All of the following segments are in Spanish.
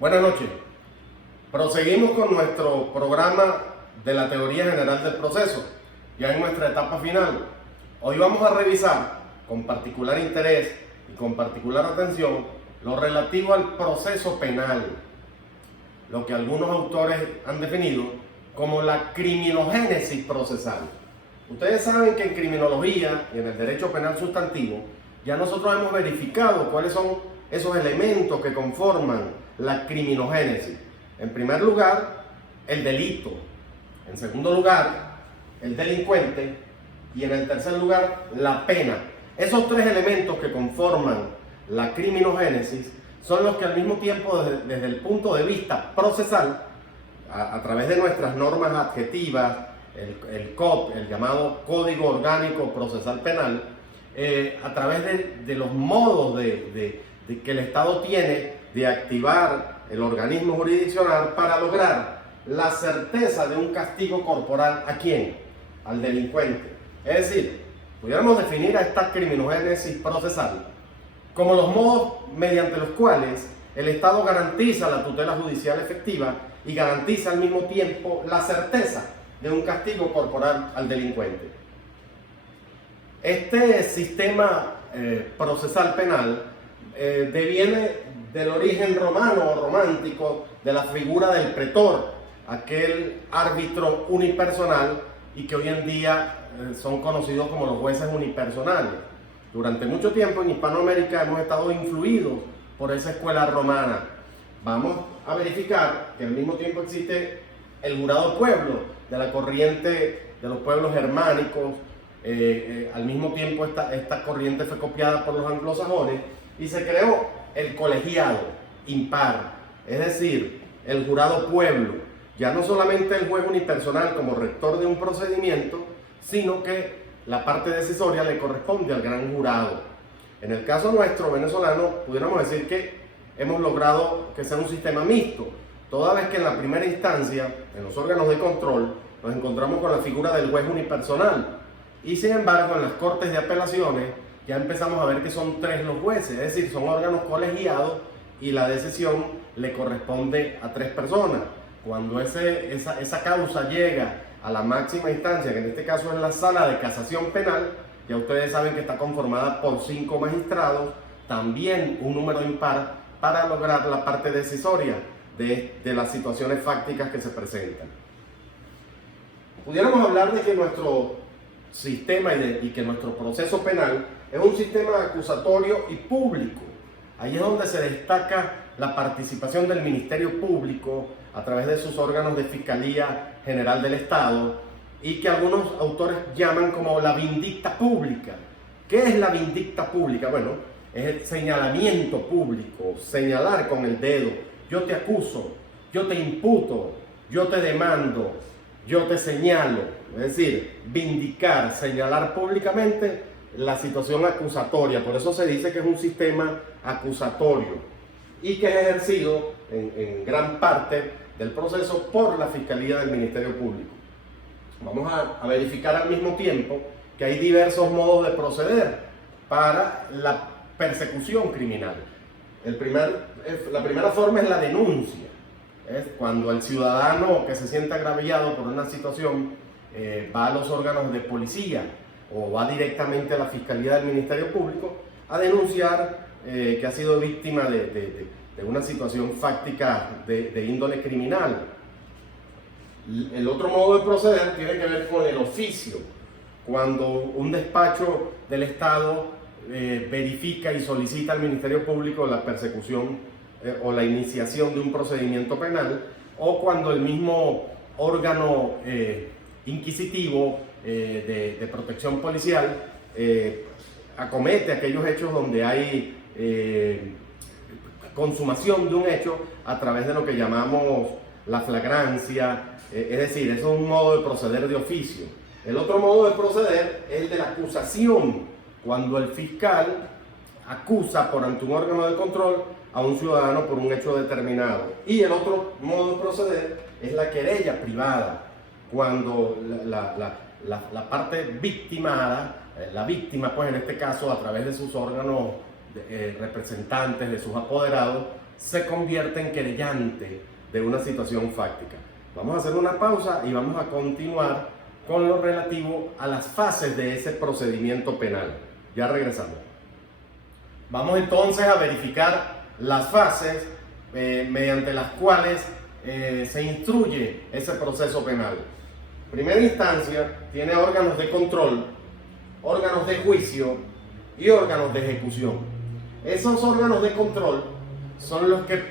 Buenas noches. Proseguimos con nuestro programa de la teoría general del proceso, ya en nuestra etapa final. Hoy vamos a revisar con particular interés y con particular atención lo relativo al proceso penal, lo que algunos autores han definido como la criminogénesis procesal. Ustedes saben que en criminología y en el derecho penal sustantivo ya nosotros hemos verificado cuáles son esos elementos que conforman la criminogénesis. En primer lugar, el delito. En segundo lugar, el delincuente. Y en el tercer lugar, la pena. Esos tres elementos que conforman la criminogénesis son los que al mismo tiempo, desde el punto de vista procesal, a través de nuestras normas adjetivas, el COP, el llamado Código Orgánico Procesal Penal, a través de los modos de que el Estado tiene de activar el organismo jurisdiccional para lograr la certeza de un castigo corporal. ¿A quién? Al delincuente. Es decir, pudiéramos definir a esta criminogénesis procesal como los modos mediante los cuales el Estado garantiza la tutela judicial efectiva y garantiza al mismo tiempo la certeza de un castigo corporal al delincuente. Este sistema procesal penal deviene del origen romano o romántico de la figura del pretor, aquel árbitro unipersonal y que hoy en día son conocidos como los jueces unipersonales. Durante mucho tiempo en Hispanoamérica hemos estado influidos por esa escuela romana. Vamos a verificar que al mismo tiempo existe el jurado pueblo de la corriente de los pueblos germánicos. Al mismo tiempo esta corriente fue copiada por los anglosajones y se creó el colegiado impar, es decir, el jurado pueblo, ya no solamente el juez unipersonal como rector de un procedimiento, sino que la parte decisoria le corresponde al gran jurado. En el caso nuestro venezolano, pudiéramos decir que hemos logrado que sea un sistema mixto, toda vez que en la primera instancia, en los órganos de control, nos encontramos con la figura del juez unipersonal, y sin embargo en las cortes de apelaciones ya empezamos a ver que son tres los jueces, es decir, son órganos colegiados y la decisión le corresponde a tres personas. Cuando esa causa llega a la máxima instancia, que en este caso es la sala de casación penal, ya ustedes saben que está conformada por 5 magistrados, también un número impar, para lograr la parte decisoria de las situaciones fácticas que se presentan. Pudiéramos hablar de que nuestro sistema y que nuestro proceso penal es un sistema acusatorio y público. Ahí es donde se destaca la participación del Ministerio Público a través de sus órganos de Fiscalía General del Estado y que algunos autores llaman como la vindicta pública. ¿Qué es la vindicta pública? Bueno, es el señalamiento público, señalar con el dedo: yo te acuso, yo te imputo, yo te demando, yo te señalo. Es decir, vindicar, señalar públicamente la situación acusatoria. Por eso se dice que es un sistema acusatorio y que es ejercido en gran parte del proceso por la Fiscalía del Ministerio Público. Vamos a verificar al mismo tiempo que hay diversos modos de proceder para la persecución criminal. La primera forma es la denuncia. Es cuando el ciudadano que se siente agraviado por una situación va a los órganos de policía o va directamente a la Fiscalía del Ministerio Público a denunciar que ha sido víctima de una situación fáctica de índole criminal. El otro modo de proceder tiene que ver con el oficio, cuando un despacho del Estado verifica y solicita al Ministerio Público la persecución o la iniciación de un procedimiento penal, o cuando el mismo órgano inquisitivo de protección policial acomete aquellos hechos donde hay consumación de un hecho a través de lo que llamamos la flagrancia, es decir, eso es un modo de proceder de oficio. El otro modo de proceder es el de la acusación, cuando el fiscal acusa por ante un órgano de control a un ciudadano por un hecho determinado. Y el otro modo de proceder es la querella privada, cuando la parte victimada, la víctima, pues en este caso a través de sus órganos representantes, de sus apoderados, se convierte en querellante de una situación fáctica. Vamos a hacer una pausa y vamos a continuar con lo relativo a las fases de ese procedimiento penal. Ya regresamos. Vamos entonces a verificar las fases mediante las cuales se instruye ese proceso penal. Primera instancia tiene órganos de control, órganos de juicio y órganos de ejecución. Esos órganos de control son los que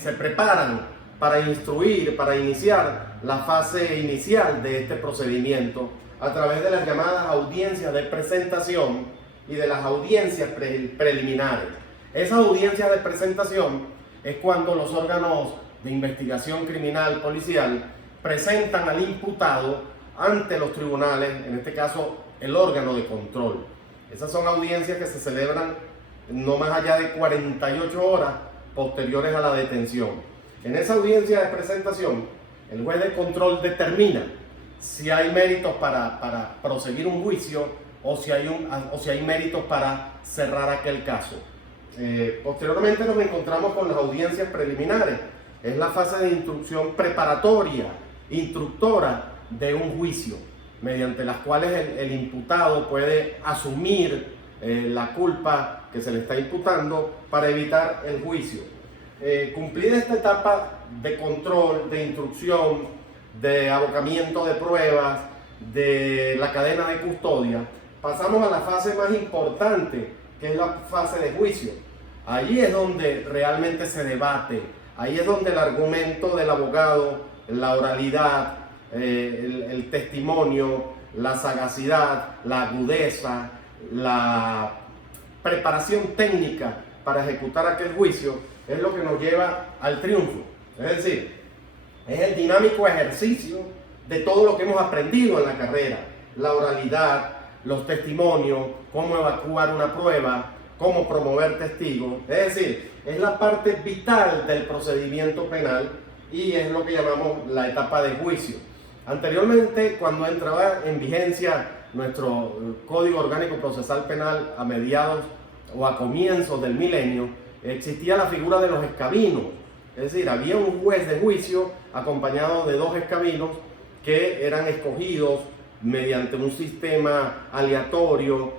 se preparan para instruir, para iniciar la fase inicial de este procedimiento a través de las llamadas audiencias de presentación y de las audiencias preliminares. Esas audiencias de presentación es cuando los órganos de investigación criminal policial presentan al imputado ante los tribunales, en este caso el órgano de control. Esas son audiencias que se celebran no más allá de 48 horas posteriores a la detención. En esa audiencia de presentación, el juez de control determina si hay méritos para proseguir un juicio o si hay méritos para cerrar aquel caso. Posteriormente nos encontramos con las audiencias preliminares. Es la fase de instrucción preparatoria, instructora de un juicio, mediante las cuales el imputado puede asumir la culpa que se le está imputando para evitar el juicio. Cumplida esta etapa de control, de instrucción, de abocamiento de pruebas, de la cadena de custodia, pasamos a la fase más importante, que es la fase de juicio. Allí es donde realmente se debate, ahí es donde el argumento del abogado, la oralidad, el testimonio, la sagacidad, la agudeza, la preparación técnica para ejecutar aquel juicio es lo que nos lleva al triunfo. Es decir, es el dinámico ejercicio de todo lo que hemos aprendido en la carrera: la oralidad, los testimonios, cómo evacuar una prueba, cómo promover testigos. Es decir, es la parte vital del procedimiento penal y es lo que llamamos la etapa de juicio. Anteriormente, cuando entraba en vigencia nuestro Código Orgánico Procesal Penal a mediados o a comienzos del milenio, existía la figura de los escabinos. Es decir, había un juez de juicio acompañado de dos escabinos que eran escogidos mediante un sistema aleatorio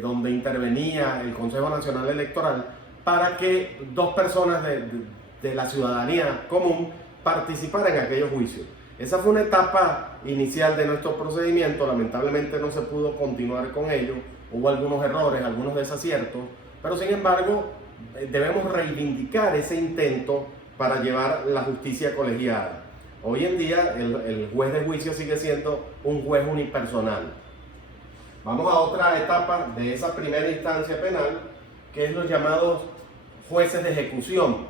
donde intervenía el Consejo Nacional Electoral para que dos personas de la ciudadanía común participaran en aquellos juicios. Esa fue una etapa inicial de nuestro procedimiento. Lamentablemente no se pudo continuar con ello, hubo algunos errores, algunos desaciertos, pero sin embargo debemos reivindicar ese intento para llevar la justicia colegiada. Hoy en día el juez de juicio sigue siendo un juez unipersonal. Vamos a otra etapa de esa primera instancia penal, que es los llamados jueces de ejecución.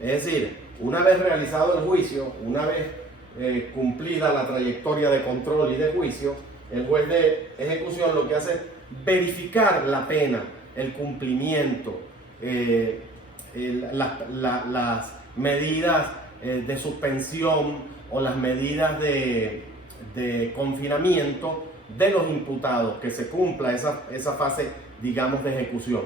Es decir, una vez realizado el juicio, una vez cumplida la trayectoria de control y de juicio, el juez de ejecución lo que hace es verificar la pena, el cumplimiento, las medidas de suspensión o las medidas de confinamiento de los imputados, que se cumpla esa fase, digamos, de ejecución.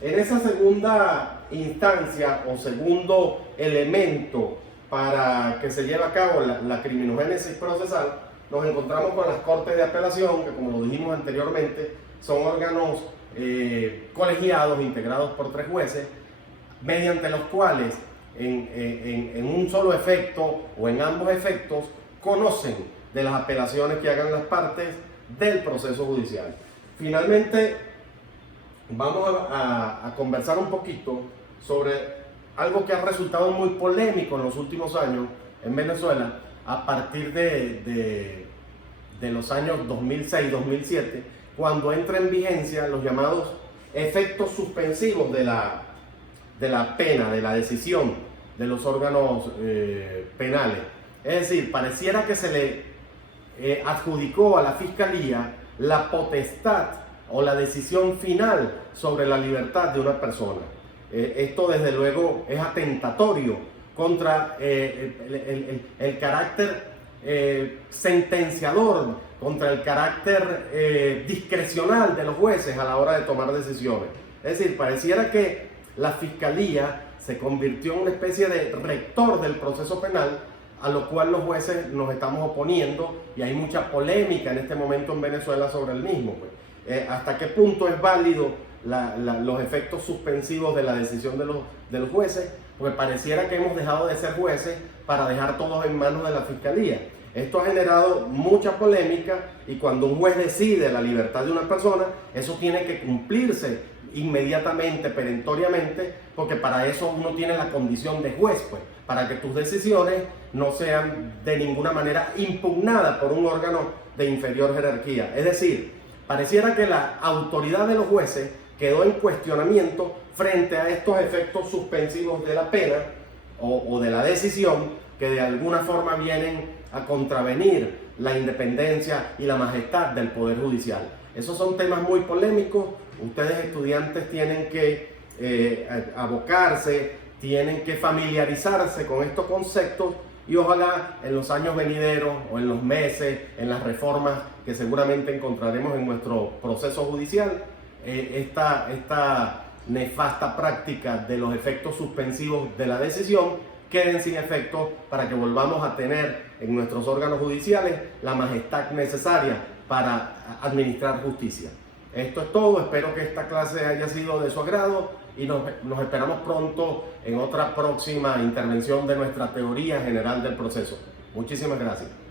En esa segunda instancia o segundo elemento para que se lleve a cabo la criminogénesis procesal, nos encontramos con las cortes de apelación, que, como lo dijimos anteriormente, son órganos colegiados integrados por 3 jueces, mediante los cuales en un solo efecto o en ambos efectos conocen de las apelaciones que hagan las partes del proceso judicial. Finalmente, vamos a conversar un poquito sobre algo que ha resultado muy polémico en los últimos años en Venezuela, a partir de los años 2006-2007, cuando entra en vigencia los llamados efectos suspensivos de la pena, de la decisión de los órganos penales. Es decir, pareciera que se le adjudicó a la Fiscalía la potestad o la decisión final sobre la libertad de una persona. Esto, desde luego, es atentatorio contra el carácter sentenciador, contra el carácter discrecional de los jueces a la hora de tomar decisiones. Es decir, pareciera que la Fiscalía se convirtió en una especie de rector del proceso penal, a lo cual los jueces nos estamos oponiendo, y hay mucha polémica en este momento en Venezuela sobre el mismo. Pues. ¿Hasta qué punto es válido los efectos suspensivos de la decisión de los jueces? Porque pareciera que hemos dejado de ser jueces para dejar todos en manos de la Fiscalía. Esto ha generado mucha polémica, y cuando un juez decide la libertad de una persona, eso tiene que cumplirse inmediatamente, perentoriamente, porque para eso uno tiene la condición de juez, pues, para que tus decisiones no sean de ninguna manera impugnadas por un órgano de inferior jerarquía. Es decir, pareciera que la autoridad de los jueces quedó en cuestionamiento frente a estos efectos suspensivos de la pena o de la decisión, que de alguna forma vienen a contravenir la independencia y la majestad del Poder Judicial. Esos son temas muy polémicos. Ustedes, estudiantes, tienen que abocarse, tienen que familiarizarse con estos conceptos, y ojalá en los años venideros o en los meses, en las reformas que seguramente encontraremos en nuestro proceso judicial, esta nefasta práctica de los efectos suspensivos de la decisión queden sin efecto, para que volvamos a tener en nuestros órganos judiciales la majestad necesaria para administrar justicia. Esto es todo. Espero que esta clase haya sido de su agrado, y nos esperamos pronto en otra próxima intervención de nuestra teoría general del proceso. Muchísimas gracias.